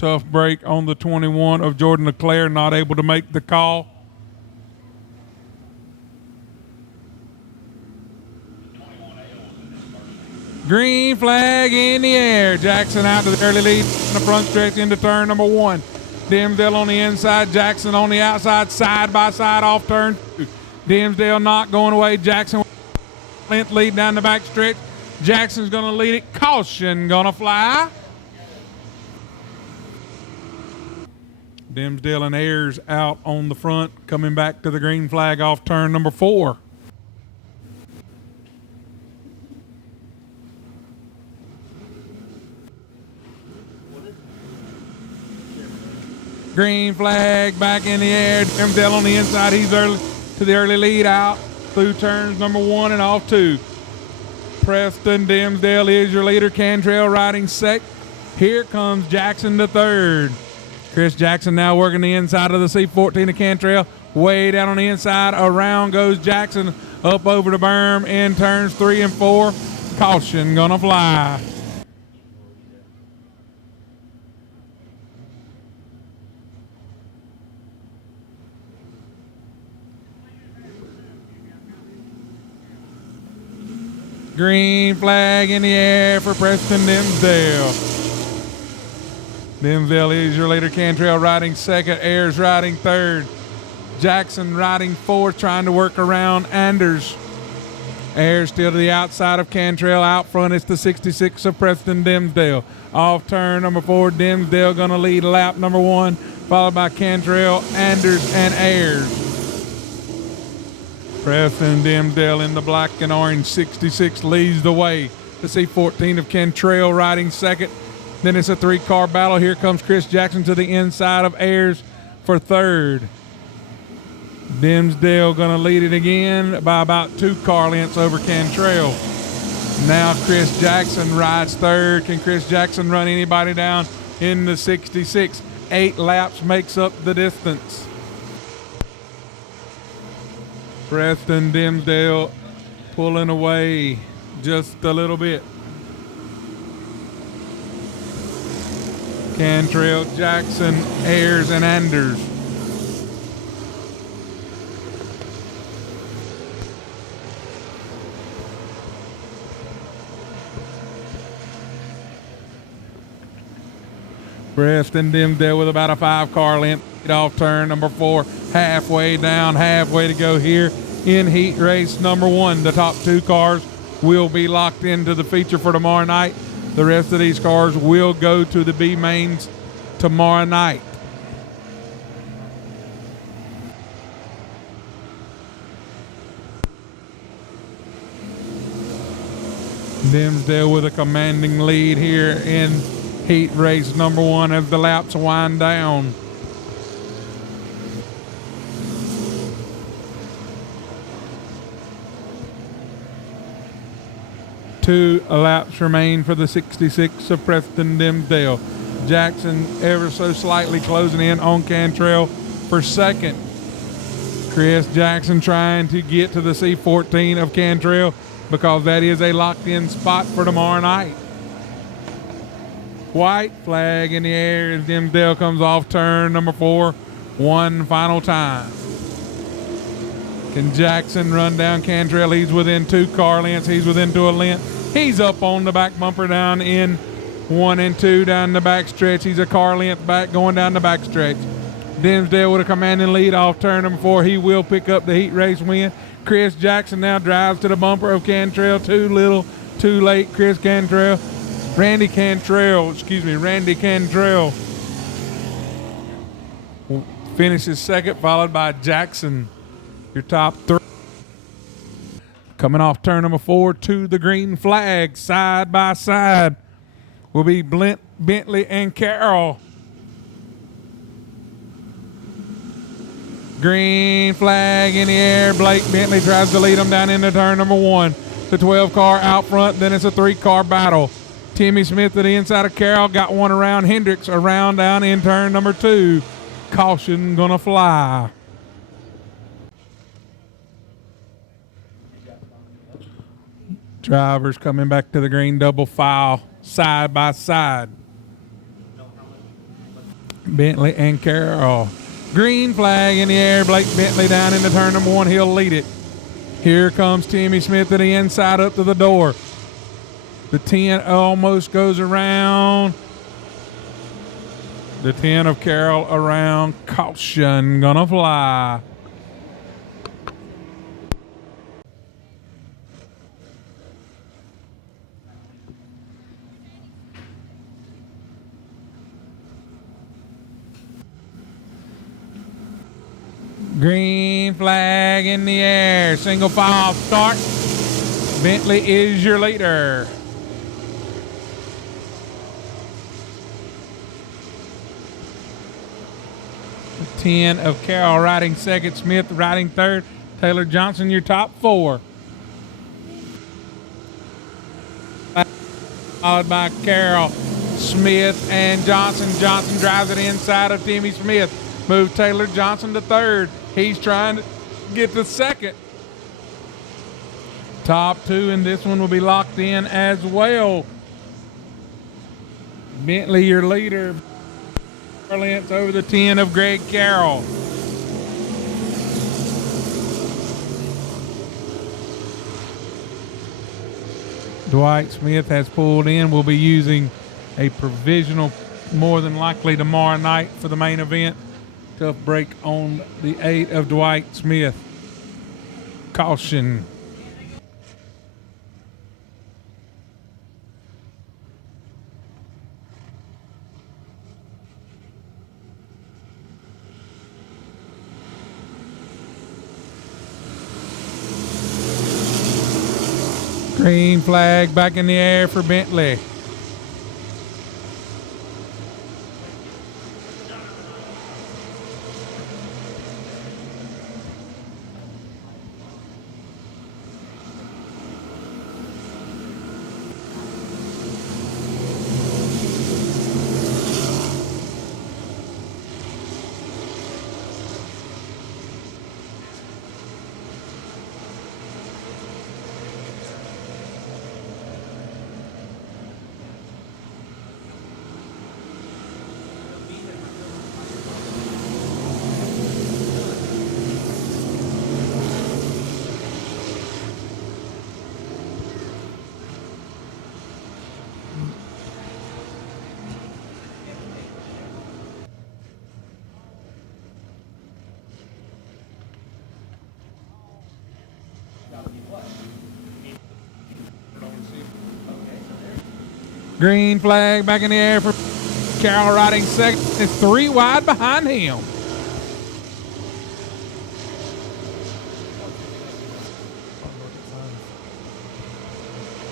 Tough break on the 21 of Jordan LeClaire, not able to make the call. Green flag in the air. Jackson out to the early lead in the front stretch into turn number 1. Dimsdale on the inside, Jackson on the outside, side by side off turn 2. Dimsdale not going away. Jackson length lead down the back stretch. Jackson's going to lead it. Caution going to fly. Dimsdale and Ayers out on the front, coming back to the green flag off turn number 4. Green flag back in the air. Dimsdale on the inside. He's early to the early lead out through turns number 1 and off 2. Preston Dimsdale is your leader. Cantrell riding second. Here comes Jackson to third. Chris Jackson now working the inside of the C14 of Cantrell. Way down on the inside. Around goes Jackson up over the berm in turns 3 and 4. Caution gonna fly. Green flag in the air for Preston Dimsdale. Dimsdale is your leader. Cantrell riding second. Ayers riding third. Jackson riding fourth, trying to work around Anders. Ayers still to the outside of Cantrell. Out front, it's the 66 of Preston Dimsdale. Off turn number 4, Dimsdale going to lead lap number 1, followed by Cantrell, Anders, and Ayers. Preston Dimsdale in the black and orange 66 leads the way. The C14 of Cantrell riding second. Then it's a 3-car battle. Here comes Chris Jackson to the inside of Ayers for third. Dimsdale going to lead it again by about 2 car lengths over Cantrell. Now Chris Jackson rides third. Can Chris Jackson run anybody down in the 66? 8 laps makes up the distance. Preston Dimsdale pulling away just a little bit. Cantrell, Jackson, Ayers, and Anders. Preston Dimsdale with about a 5-car length off turn number 4, halfway down, halfway to go here in heat race number 1. The top 2 cars will be locked into the feature for tomorrow night. The rest of these cars will go to the B mains tomorrow night. Dimsdale with a commanding lead here in heat race number 1 as the laps wind down. Two laps remain for the 66 of Preston Dimsdale. Jackson ever so slightly closing in on Cantrell for second. Chris Jackson trying to get to the C14 of Cantrell because that is a locked-in spot for tomorrow night. White flag in the air as Dimsdale comes off turn number 4 one final time. Can Jackson run down Cantrell? He's within 2 car lengths. He's within 2 lengths. He's up on the back bumper down in 1 and 2 down the back stretch. He's a car length back going down the back stretch. Dimsdale with a commanding lead off turn number 4. He will pick up the heat race win. Chris Jackson now drives to the bumper of Cantrell. Too little, too late. Randy Cantrell finishes second, followed by Jackson. Your top 3. Coming off turn number 4 to the green flag, side by side, will be Bentley and Carroll. Green flag in the air. Blake Bentley tries to lead them down into turn number 1. The 12 car out front, then it's a 3-car battle. Timmy Smith to the inside of Carroll, got one around Hendricks, around down in turn number 2. Caution gonna fly. Drivers coming back to the green double file, side by side. Bentley and Carroll. Green flag in the air. Blake Bentley down into turn number 1. He'll lead it. Here comes Timmy Smith to the inside up to the door. The 10 almost goes around. The 10 of Carroll around. Caution gonna fly. Green flag in the air. Single file start. Bentley is your leader. The 10 of Carroll riding second. Smith riding third. Taylor Johnson your top 4. Followed by Carroll, Smith, and Johnson. Johnson drives it inside of Timmy Smith. Move Taylor Johnson to third. He's trying to get to second. Top 2, and this one will be locked in as well. Bentley, your leader. Lengths over the 10 of Greg Carroll. Dwight Smith has pulled in. We'll be using a provisional more than likely tomorrow night for the main event. Tough break on the 8 of Dwight Smith. Caution. Green flag back in the air for Bentley. Green flag back in the air for Carroll riding second. It's 3 wide behind him.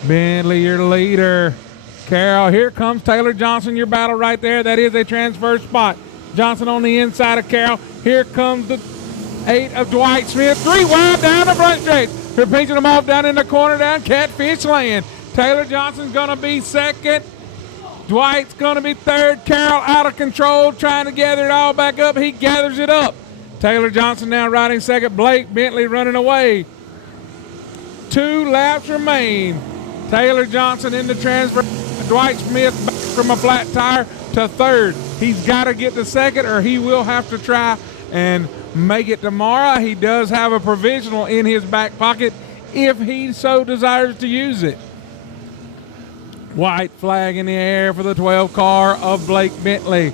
Bentley, your leader. Carroll, here comes Taylor Johnson, your battle right there. That is a transfer spot. Johnson on the inside of Carroll. Here comes the 8 of Dwight Smith. 3 wide down the front straight. They're pinching them off down in the corner down Catfish Land. Taylor Johnson's going to be second. Dwight's going to be third. Carroll out of control, trying to gather it all back up. He gathers it up. Taylor Johnson now riding second. Blake Bentley running away. 2 laps remain. Taylor Johnson in the transfer. Dwight Smith back from a flat tire to third. He's got to get to second or he will have to try and make it tomorrow. He does have a provisional in his back pocket if he so desires to use it. White flag in the air for the 12 car of Blake Bentley.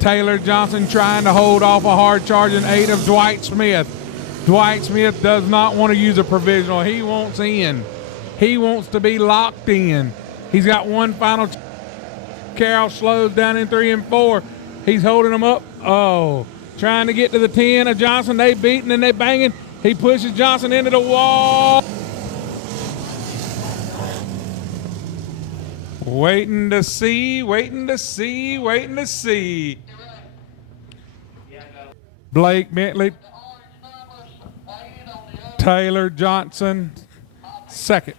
Taylor Johnson trying to hold off a hard charging 8 of Dwight Smith. Dwight Smith does not want to use a provisional. He wants in. He wants to be locked in. He's got one final. Carroll slows down in 3 and 4. He's holding them up. Oh, trying to get to the 10 of Johnson. They beating and they banging. He pushes Johnson into the wall. Waiting to see, waiting to see, waiting to see. Blake Bentley. Taylor Johnson, second.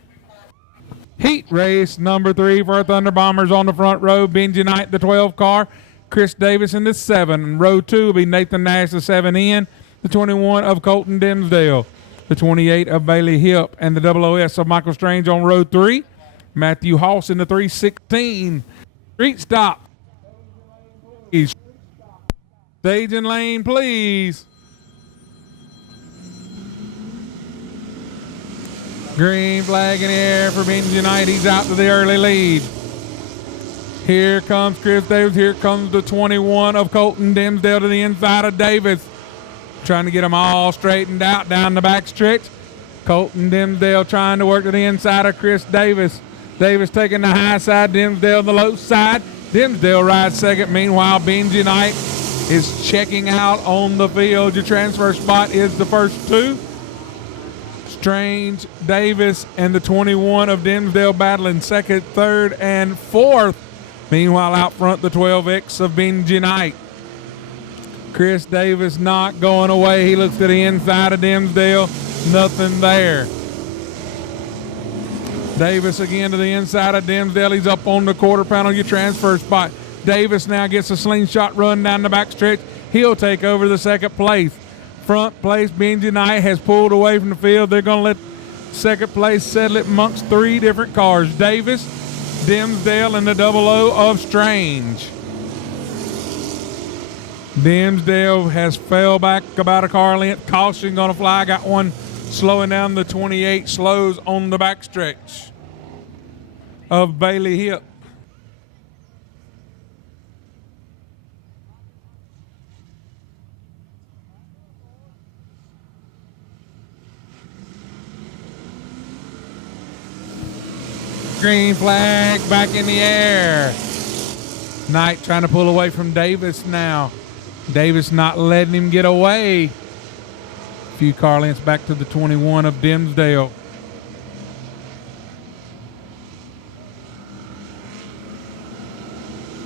Heat race number 3 for our Thunder Bombers on the front row. Benji Knight, the 12 car. Chris Davis in the 7. Row 2 will be Nathan Nash, the 7N. The 21 of Colton Dimsdale. The 28 of Bailey Hip. And the OOS of Michael Strange on row 3. Matthew Hoss in the 316. Street stop. Staging lane, please. Green flag in the air for Benji Knight. He's out to the early lead. Here comes Chris Davis. Here comes the 21 of Colton Dimsdale to the inside of Davis. Trying to get them all straightened out down the back stretch. Colton Dimsdale trying to work to the inside of Chris Davis. Davis taking the high side, Dimsdale the low side. Dimsdale rides second. Meanwhile, Benji Knight is checking out on the field. Your transfer spot is the first two. Strange, Davis, and the 21 of Dimsdale battling second, third, and fourth. Meanwhile, out front, the 12X of Benji Knight. Chris Davis not going away. He looks to the inside of Dimsdale. Nothing there. Davis again to the inside of Dimsdale. He's up on the quarter panel. Your transfer spot. Davis now gets a slingshot run down the back stretch. He'll take over the second place. Front place, Benji Knight has pulled away from the field. They're going to let second place settle it amongst three different cars. Davis, Dimsdale, and the 00 of Strange. Dimsdale has fell back about a car length. Caution going to fly. Got one slowing down. The 28 slows on the backstretch of Bailey Hip. Green flag back in the air. Knight trying to pull away from Davis now. Davis not letting him get away. A few car lengths back to the 21 of Dimsdale.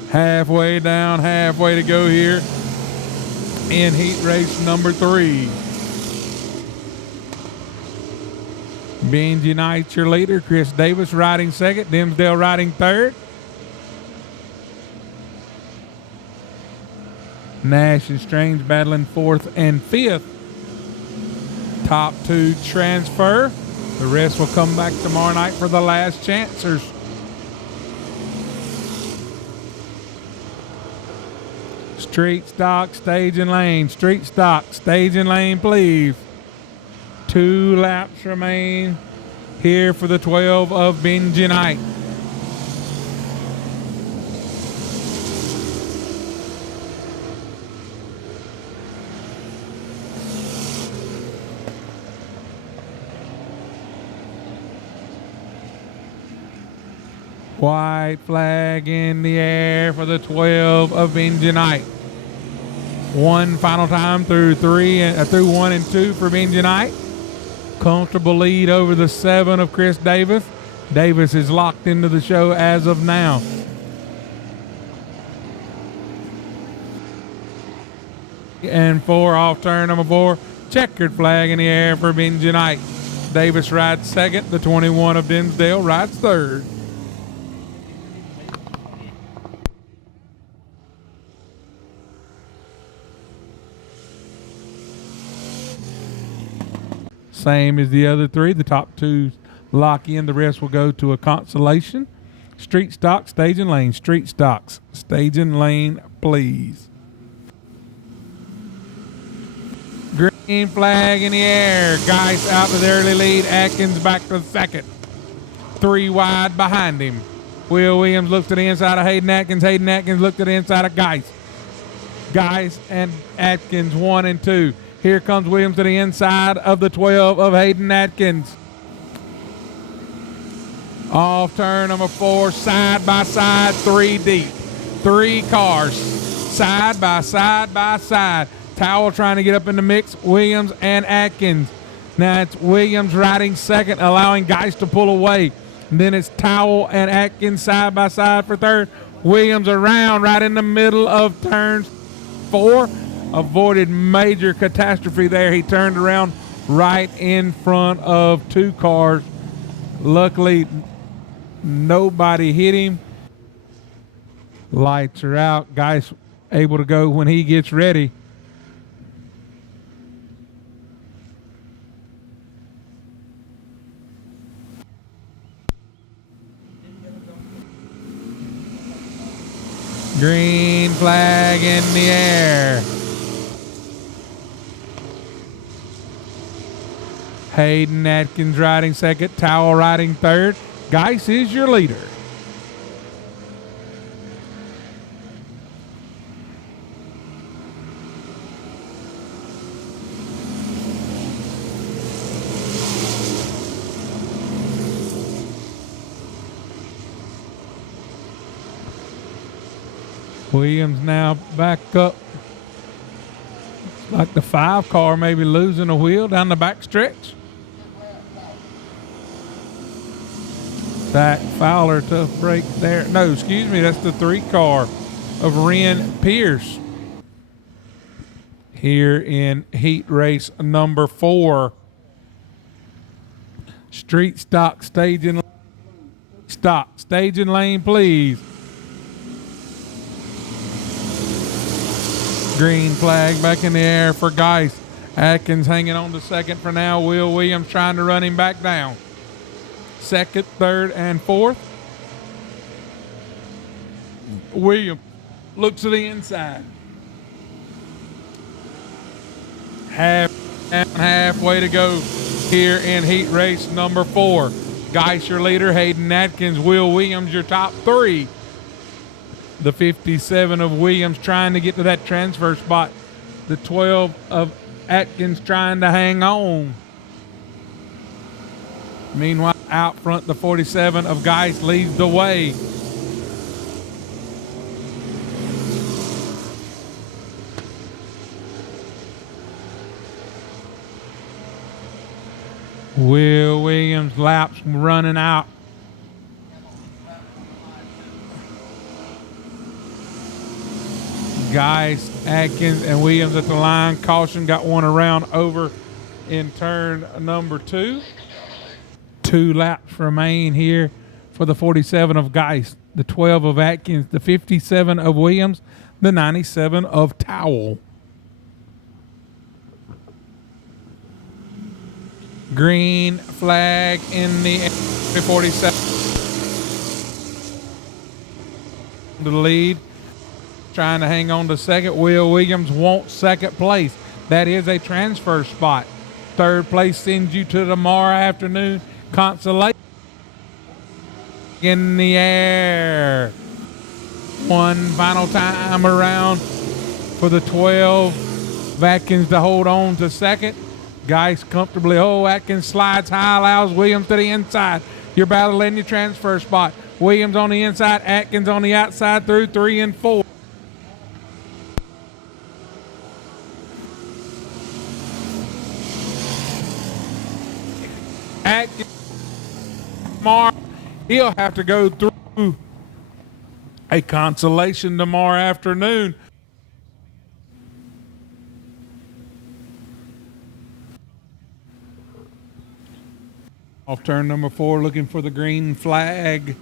Halfway down, halfway to go here in heat race number 3. Benji Knight, your leader. Chris Davis riding second. Dimsdale riding third. Nash and Strange battling fourth and fifth. Top two transfer. The rest will come back tomorrow night for the last chancers. Street stock, stage and lane. Street stock, stage and lane, please. 2 laps remain here for the 12 of Benji Knight. White flag in the air for the 12 of Benji Knight. One final time through 1 and 2 for Benji Knight. Comfortable lead over the 7 of Chris Davis. Davis is locked into the show as of now. And 4 off turn number 4. Checkered flag in the air for Benji Knight. Davis rides second. The 21 of Dimsdale rides third. Same as the other 3. The top 2 lock in. The rest will go to a consolation. Street stock, stage and lane. Street stocks, stage and lane, please. Green flag in the air. Geis out to the early lead. Atkins back to second. 3 wide behind him. Will Williams looks to the inside of Hayden Atkins. Hayden Atkins looks to the inside of Geis. Geis and Atkins 1 and 2. Here comes Williams to the inside of the 12 of Hayden Atkins. Off turn number 4, side by side, 3 deep. 3 cars, side by side by side. Towell trying to get up in the mix, Williams and Atkins. Now it's Williams riding second, allowing Geis to pull away. And then it's Towell and Atkins side by side for third. Williams around right in the middle of turns 4. Avoided major catastrophe there. He turned around right in front of 2 cars. Luckily, nobody hit him. Lights are out. Geis able to go when he gets ready. Green flag in the air. Hayden Atkins riding second. Towel riding third. Geis is your leader. Williams now back up. Like the 5 car maybe losing a wheel down the back stretch. Zach Fowler, tough break there. No, excuse me, that's the 3 car of Ren Pierce. Here in heat race number 4. Street stock staging. Stop. Staging lane, please. Green flag back in the air for Geis. Atkins hanging on to second for now. Will Williams trying to run him back down. Second, third, and fourth. Williams looks to the inside. Halfway to go here in heat race number 4. Geis your leader. Hayden Atkins, Will Williams your top 3. The 57 of Williams trying to get to that transfer spot. The 12 of Atkins trying to hang on. Meanwhile, out front, the 47 of Geis leads the way. Will Williams laps running out. Geis, Atkins, and Williams at the line. Caution, got one around over in turn number 2. 2 laps remain here for the 47 of Geis, the 12 of Atkins, the 57 of Williams, the 97 of Towel. Green flag in the 47. The lead. Trying to hang on to second. Will Williams wants second place. That is a transfer spot. Third place sends you to tomorrow afternoon consolation. In the air. One final time around for the 12. Atkins to hold on to second. Geis comfortably. Atkins slides high, allows Williams to the inside. You're battling your transfer spot. Williams on the inside, Atkins on the outside through 3 and 4. He'll have to go through a consolation tomorrow afternoon. Off turn number 4, looking for the green flag.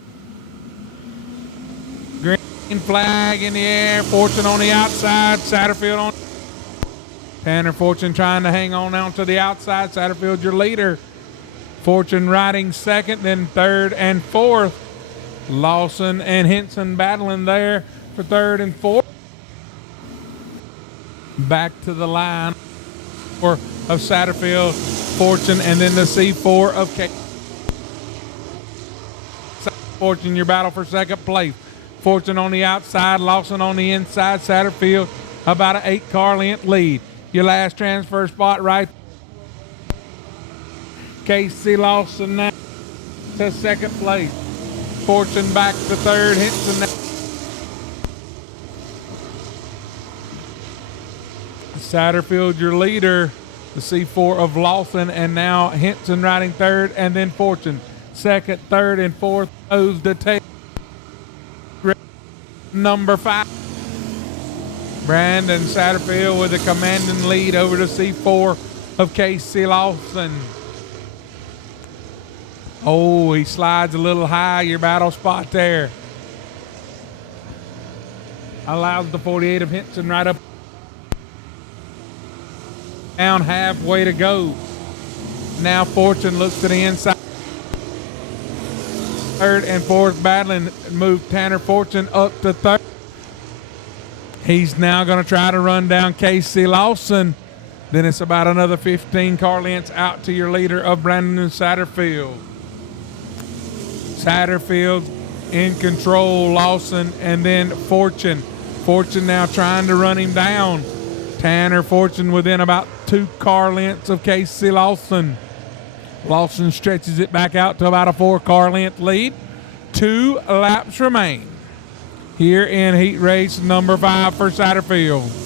Green flag in the air. Fortune on the outside. Satterfield on. Tanner Fortune trying to hang on out to the outside. Satterfield your leader. Fortune riding second, then third and fourth. Lawson and Henson battling there for third and fourth. Back to the line of Satterfield, Fortune, and then the C4 of K. Fortune, your battle for second place. Fortune on the outside, Lawson on the inside. Satterfield about an 8-car length lead. Your last transfer spot right. Casey Lawson now to second place. Fortune back to third. Henson now. Satterfield your leader. The C4 of Lawson, and now Henson riding third, and then Fortune second, third, and fourth. Goes to take number 5. Brandon Satterfield with a commanding lead over the C4 of Casey Lawson. He slides a little high, your battle spot there. Allows the 48 of Henson right up. Down halfway to go. Now Fortune looks to the inside. Third and fourth battling. Move Tanner Fortune up to third. He's now going to try to run down Casey Lawson. Then it's about another 15 car lengths out to your leader of Brandon Satterfield. Satterfield in control, Lawson, and then Fortune. Fortune now trying to run him down. Tanner Fortune within about 2 car lengths of Casey Lawson. Lawson stretches it back out to about a 4 car length lead. 2 laps remain here in heat race number 5 for Satterfield.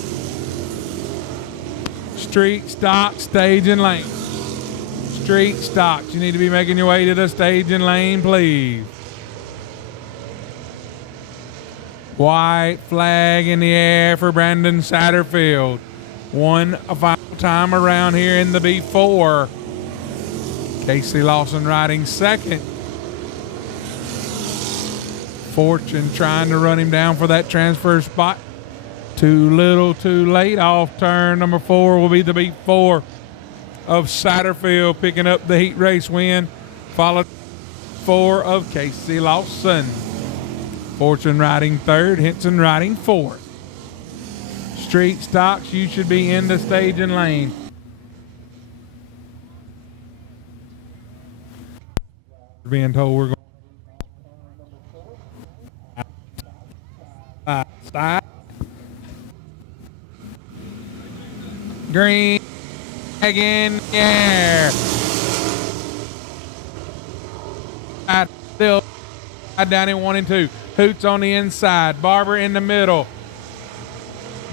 Street, stock, stage, and lane. Street stocks. You need to be making your way to the stage and lane, please. White flag in the air for Brandon Satterfield. One final time around here in the B4. Casey Lawson riding second. Fortune trying to run him down for that transfer spot. Too little, too late. Off turn number 4 will be the B4 of Satterfield, picking up the heat race win. Followed 4 of Casey Lawson. Fortune riding third, Henson riding fourth. Street stocks, you should be in the stage and lane. Being told we're going side. Green again, yeah. Still down in 1 and 2. Hoots on the inside. Barber in the middle.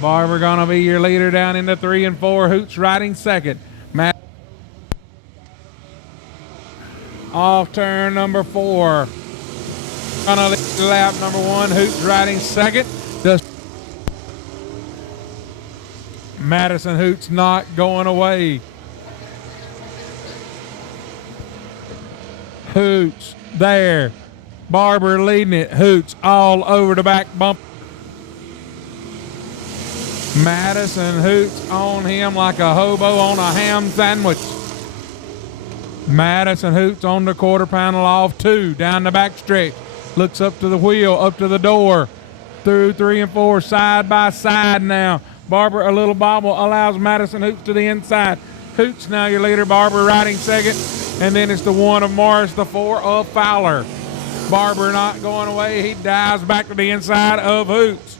Barber gonna be your leader down into 3 and 4. Hoots riding second. Matt off turn number 4. Gonna lead lap number 1. Hoots riding second. Madison Hoots not going away. Hoots there. Barber leading it. Hoots all over the back bump. Madison Hoots on him like a hobo on a ham sandwich. Madison Hoots on the quarter panel off 2. Down the back stretch. Looks up to the wheel, up to the door. Through 3 and 4, side by side now. Barber, a little bobble, allows Madison Hoots to the inside. Hoots now your leader. Barber riding second. And then it's the 1 of Morris, the 4 of Fowler. Barber not going away. He dives back to the inside of Hoots.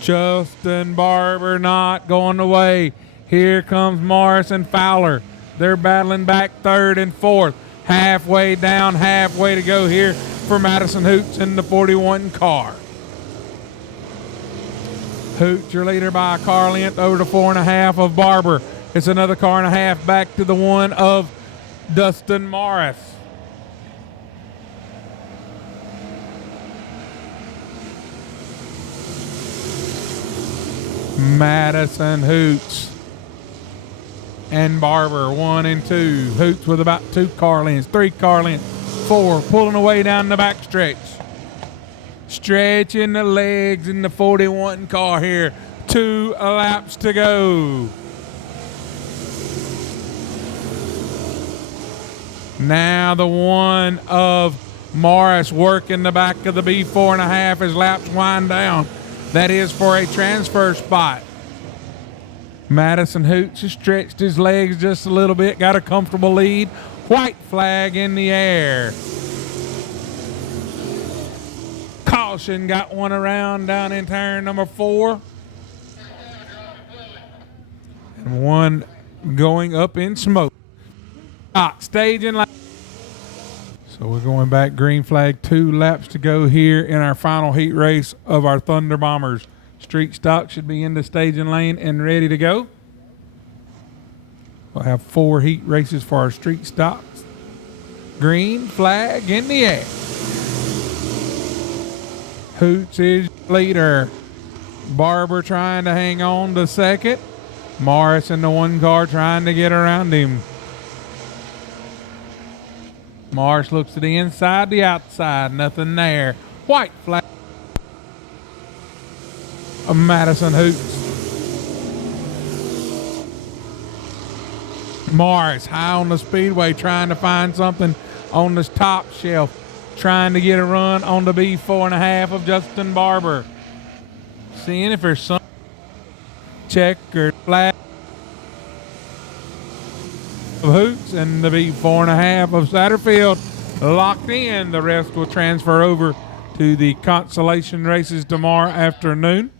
Justin Barber not going away. Here comes Morris and Fowler. They're battling back 3rd and 4th. Halfway down, halfway to go here for Madison Hoots in the 41 car. Hoots your leader by a car length over the 4.5 of Barber. It's another car and a half back to the 1 of Dustin Morris. Madison Hoots and Barber 1 and 2. Hoots with about 2 car lengths, 3 car lengths, 4 pulling away down the back stretch. Stretching the legs in the 41 car here. 2 laps to go. Now the 1 of Morris working the back of the B4.5 as laps wind down. That is for a transfer spot. Madison Hoots has stretched his legs just a little bit, got a comfortable lead. White flag in the air. Caution, got one around down in turn number 4. And 1 going up in smoke. Stage and lap. So we're going back, green flag, 2 laps to go here in our final heat race of our Thunder Bombers. Street stock should be in the staging lane and ready to go. We'll have 4 heat races for our street stocks. Green flag in the air. Hoots is leader. Barber trying to hang on to second. Morris in the 1 car trying to get around him. Morris looks to the inside, the outside, nothing there. White flag. Madison Hoots. Morris high on the speedway trying to find something on this top shelf. Trying to get a run on the B4.5 of Justin Barber. Seeing if there's some checkered flag of Hoots and the B4.5 of Satterfield locked in. The rest will transfer over to the consolation races tomorrow afternoon.